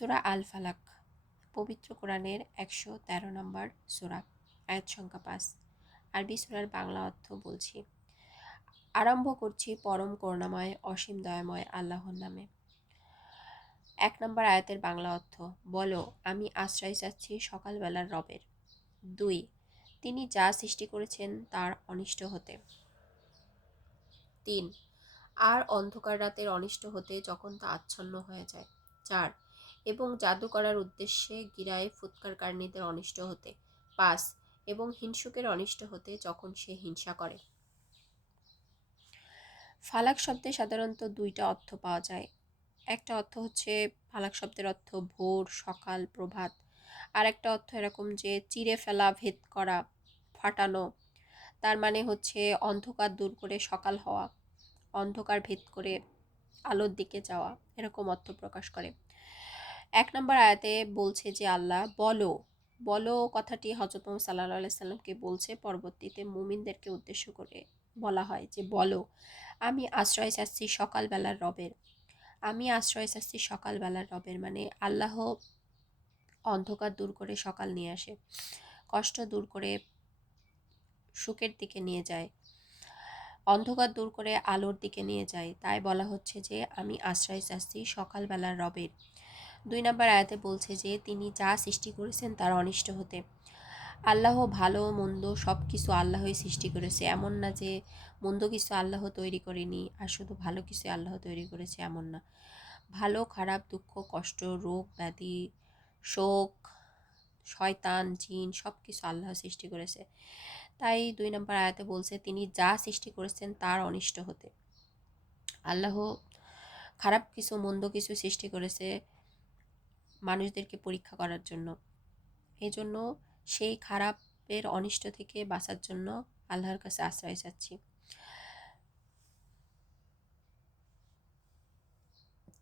সূরা আল ফালাক পবিত্র কোরআনের ১১৩ নম্বর সূরা, আয়াত সংখ্যা ৫। আরবি সূরার বাংলা অর্থ বলছি। আরম্ভ করছি পরম করুণাময় অসীম দয়াময় আল্লাহর নামে। ১ নম্বর আয়াতের বাংলা অর্থ, বলো আমি আশ্রয় চাচ্ছি সকালবেলার রবের। ২, তিনি যা সৃষ্টি করেছেন তার অনিষ্ট হতে। ৩, আর অন্ধকার রাতের অনিষ্ট হতে যখন তা আচ্ছন্ন হয়ে যায়। ৪, এবং জাদু করার উদ্দেশ্যে গিরায় ফুৎকারকারিণীদের অনিষ্ট হতে। ৫, এবং হিংসুকের অনিষ্ট হতে যখন সে হিংসা করে। ফালাক শব্দে সাধারণত দুইটা অর্থ পাওয়া যায়। একটা অর্থ হচ্ছে, ফালাক শব্দের অর্থ ভোর, সকাল, প্রভাত। আর একটা অর্থ এরকম যে চিরে ফেলা, ভেদ করা, ফাটানো। তার মানে হচ্ছে অন্ধকার দূর করে সকাল হওয়া, অন্ধকার ভেদ করে আলোর দিকে যাওয়া, এরকম অর্থ প্রকাশ করে। ১ নম্বর আয়াতে বলছে যে আল্লাহ বলো, বলো কথাটি হযরত মুহাম্মদ সাল্লাল্লাহু আলাইহি সাল্লামকে বলছে, পরবর্তীতে মুমিনদেরকে উদ্দেশ্য করে বলা হয় যে বলো আমি আশ্রয় চাচ্ছি সকালবেলার রবের। আমি আশ্রয় চাচ্ছি সকালবেলার রবের মানে আল্লাহ অন্ধকার দূর করে সকাল নিয়ে আসে, কষ্ট দূর করে সুখের দিকে নিয়ে যায়, অন্ধকার দূর করে আলোর দিকে নিয়ে যায়। তাই বলা হচ্ছে যে আমি আশ্রয় চাচ্ছি সকালবেলার রবের। ২ নম্বর আয়াতে বলছে যে তিনি যা সৃষ্টি করেছেন তার অনিষ্ট হতে। আল্লাহ ভালো মন্দ সব কিছু আল্লাহই সৃষ্টি করেছে, এমন না যে মন্দ কিছু আল্লাহ তৈরি করেনি আর শুধু ভালো কিছু আল্লাহ তৈরি করেছে, এমন না। ভালো খারাপ, দুঃখ কষ্ট, রোগ ব্যাধি, শোক, শয়তান জিন সব কিছু আল্লাহ সৃষ্টি করেছে। তাই ২ নম্বর আয়াতে বলছে তিনি যা সৃষ্টি করেছেন তার অনিষ্ট হতে। আল্লাহ খারাপ কিছু মন্দ কিছু সৃষ্টি করেছে মানুষদেরকে পরীক্ষা করার জন্য। এই জন্য সেই খারাপের অনিষ্ট থেকে বাঁচার জন্য আল্লাহর কাছে আশ্রয় চাচ্ছি।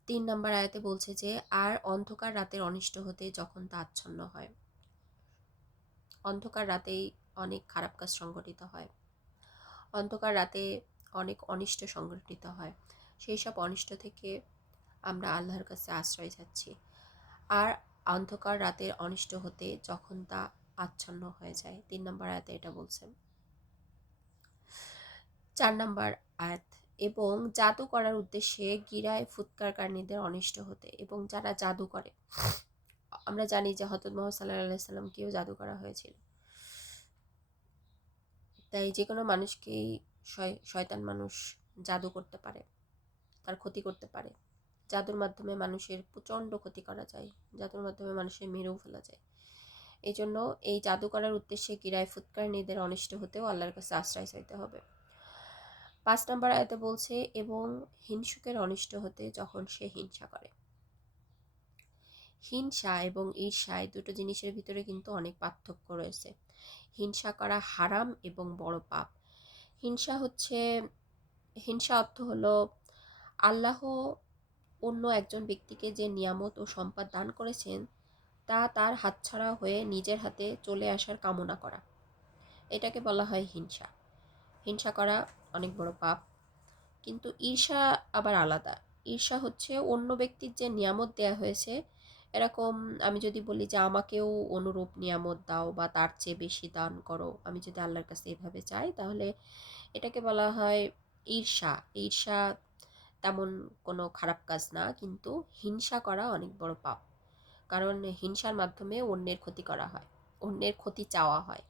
৩ নম্বর আয়াতে বলছে যে আর অন্ধকার রাতের অনিষ্ট হতে যখন তা আচ্ছন্ন হয়। অন্ধকার রাতেই অনেক খারাপ কাজ সংঘটিত হয়, অন্ধকার রাতে অনেক অনিষ্ট সংঘটিত হয়। সেই সব অনিষ্ট থেকে আমরা আল্লাহর কাছে আশ্রয় চাচ্ছি। আর অন্ধকার রাতের অনিষ্ট হতে যখন তা আচ্ছন্ন হয়ে যায়। ৩ নম্বর আয়াতে এটা বলছেন। ৪ নম্বর আয়াত, এবং জাদু করার উদ্দেশ্যে গিরায় ফুৎকারকারিণীদের অনিষ্ট হতে। এবং যারা জাদু করে, আমরা জানি যে হযরত মুহাম্মদ সাল্লাল্লাহু আলাইহি সাল্লামকেও জাদু করা হয়েছিল। তাই যে কোনো মানুষকেই শয়তান মানুষ জাদু করতে পারে, তার ক্ষতি করতে পারে। জাদুর মাধ্যমে মানুষের প্রচণ্ড ক্ষতি করা যায়, জাদুর মাধ্যমে মানুষের মেরেও ফেলা যায়। এই জন্য এই জাদু করার উদ্দেশ্যে গিরায় ফুৎকারিণীদের অনিষ্ট হতেও আল্লাহর কাছে আশ্রয় চাইতে হবে। ৫ নম্বর আয়াতে বলছে এবং হিংসুকের অনিষ্ট হতে যখন সে হিংসা করে। হিংসা এবং ঈর্ষা এই দুটো জিনিসের ভিতরে কিন্তু অনেক পার্থক্য রয়েছে। হিংসা করা হারাম এবং বড় পাপ। হিংসা অর্থ হলো আল্লাহ অন্য একজন ব্যক্তিকে যে নিয়ামত ও সম্পদ দান করেছেন তা তার হাতছাড়া হয়ে নিজের হাতে চলে আসার কামনা করা, এটাকে বলা হয় হিংসা। হিংসা করা অনেক বড় পাপ। কিন্তু ঈর্ষা আবার আলাদা। ঈর্ষা হচ্ছে অন্য ব্যক্তির যে নিয়ামত দেয়া হয়েছে, এরকম আমি যদি বলি যে আমাকেও অনুরূপ নিয়ামত দাও বা তার চেয়ে বেশি দান করো, আমি যদি আল্লাহর কাছে এভাবে চাই, তাহলে এটাকে বলা হয় ঈর্ষা। ঈর্ষা তেমন কোনো খারাপ কাজ না, কিন্তু হিংসা করা অনেক বড় পাপ। কারণ হিংসার মাধ্যমে অন্যের ক্ষতি করা হয়, অন্যের ক্ষতি চাওয়া হয়,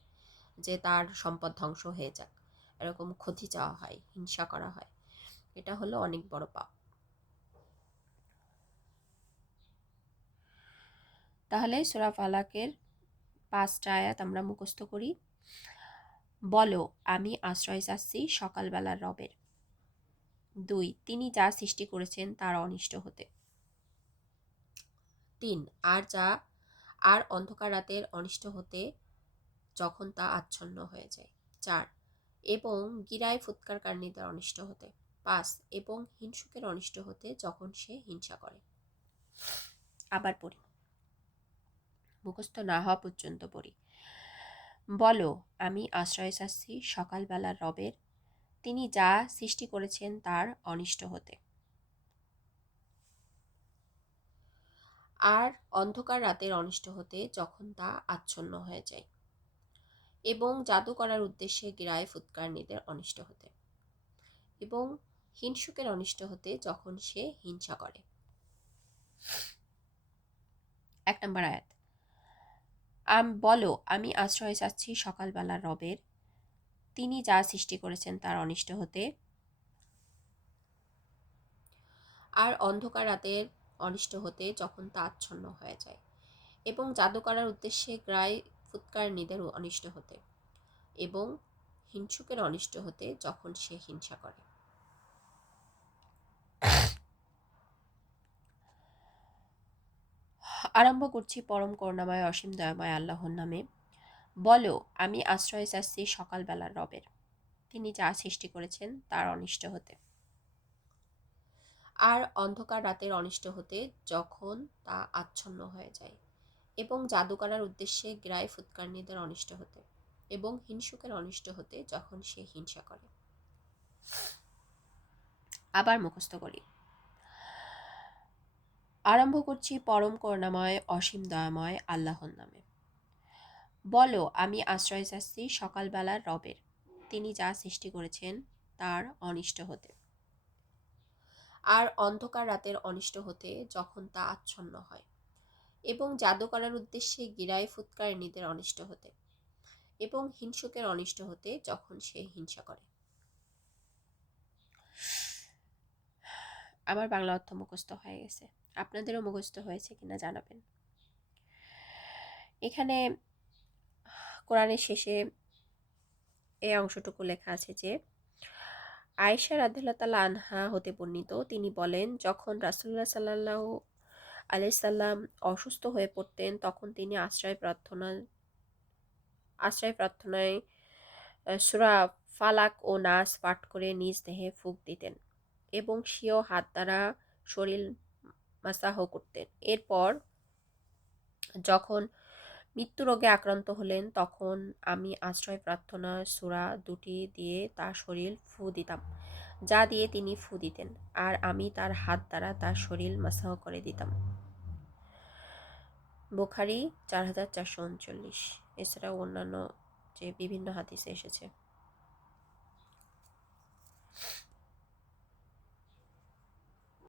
যে তার সম্পদ ধ্বংস হয়ে যাক, এরকম ক্ষতি চাওয়া হয়, হিংসা করা হয়। এটা হলো অনেক বড় পাপ। তাহলে সূরা ফালাকের ৫টা আয়াত আমরা মুখস্থ করি। বলো আমি আশ্রয় চাচ্ছি সকালবেলার রবের। ২, তিনি যা সৃষ্টি করেছেন তার অনিষ্ট হতে। ৩, আর অন্ধকার রাতের অনিষ্ট হতে যখন তা আচ্ছন্ন হয়ে যায়। ৪, এবং গিরায় ফুৎকারকারিণীদের অনিষ্ট হতে। ৫, এবং হিংসুকের অনিষ্ট হতে যখন সে হিংসা করে। আবার পড়ি, মুখস্থ না হওয়া পর্যন্ত পড়ি। বলো আমি আশ্রয় চাচ্ছি সকালবেলার রবের, তিনি যা সৃষ্টি করেছেন তার অনিষ্ট হতে। আর অন্ধকার রাতের অনিষ্ট হতে যখন তা আচ্ছন্ন হয়ে যায়, এবং জাদু করার উদ্দেশ্যে গিরায় ফুৎকারনীদের অনিষ্ট হতে, এবং হিংসুকের অনিষ্ট হতে যখন সে হিংসা করে। 1 নম্বর আয়াত, বলো আমি আশ্রয় চাচ্ছি সকালবেলার রবের, তিনি যা সৃষ্টি করেছেন তার অনিষ্ট হতে, আর অন্ধকার রাতের অনিষ্ট হতে যখন তা আচ্ছন্ন হয়ে যায়, এবং জাদু করার উদ্দেশ্যে গ্রায় ফুৎকারনীদের অনিষ্ট হতে, এবং হিংসুকের অনিষ্ট হতে যখন সে হিংসা করে। আরম্ভ করছি পরম করুণাময় অসীম দয়াময় আল্লাহর নামে। বলো আমি আশ্রয় চাচ্ছি সকালবেলার রবের, তিনি যা সৃষ্টি করেছেন তার অনিষ্ট হতে, আর অন্ধকার রাতের অনিষ্ট হতে যখন তা আচ্ছন্ন হয়ে যায়, এবং জাদু করার উদ্দেশ্যে গ্রায় ফুৎকারনীদের অনিষ্ট হতে, এবং হিংসুকের অনিষ্ট হতে যখন সে হিংসা করে। আবার মুখস্থ করি। আরম্ভ করছি পরম করুণাময় অসীম দয়াময় আল্লাহর নামে। বলো আমি আশ্রয় চাচ্ছি সকালবেলার রবের, তিনি যা সৃষ্টি করেছেন তার অনিষ্ট হতে, আর অন্ধকার রাতের অনিষ্ট হতে যখন তা আচ্ছন্ন হয়, এবং জাদু করার উদ্দেশ্যে গিরায় ফুৎকারনীদের অনিষ্ট হতে, এবং হিংসুকের অনিষ্ট হতে যখন সে হিংসা করে। আমার বাংলা অর্থ মুখস্থ হয়ে গেছে, আপনাদেরও মুখস্থ হয়েছে কিনা জানাবেন। এখানে কোরআনের শেষে এই অংশটুকু লেখা আছে যে, আয়েশা রাদিয়াল্লাহু তাআলা আনহা হতে বর্ণিত, তিনি বলেন, যখন রাসূলুল্লাহ সাল্লাল্লাহু আলাইহি সাল্লাম অসুস্থ হয়ে পড়তেন তখন তিনি আশ্রয় প্রার্থনায় সূরা ফালাক ও নাস পাঠ করে নিজ দেহে ফুঁক দিতেন, এবং স্বীয় হাত দ্বারা শরীর মাসাহ করতেন। এরপর যখন মৃত্যুরোগে আক্রান্ত হলেন তখন আমি আশ্রয় প্রার্থনা সূরা দুটি দিয়ে তার শরীর ফু দিতাম, যা দিয়ে তিনি ফু দিতেন, আর আমি তার হাত দ্বারা তার শরীর মাসাহ করে দিতাম। বুখারী 4439। এছাড়াও অন্যান্য যে বিভিন্ন হাদিসে এসেছে।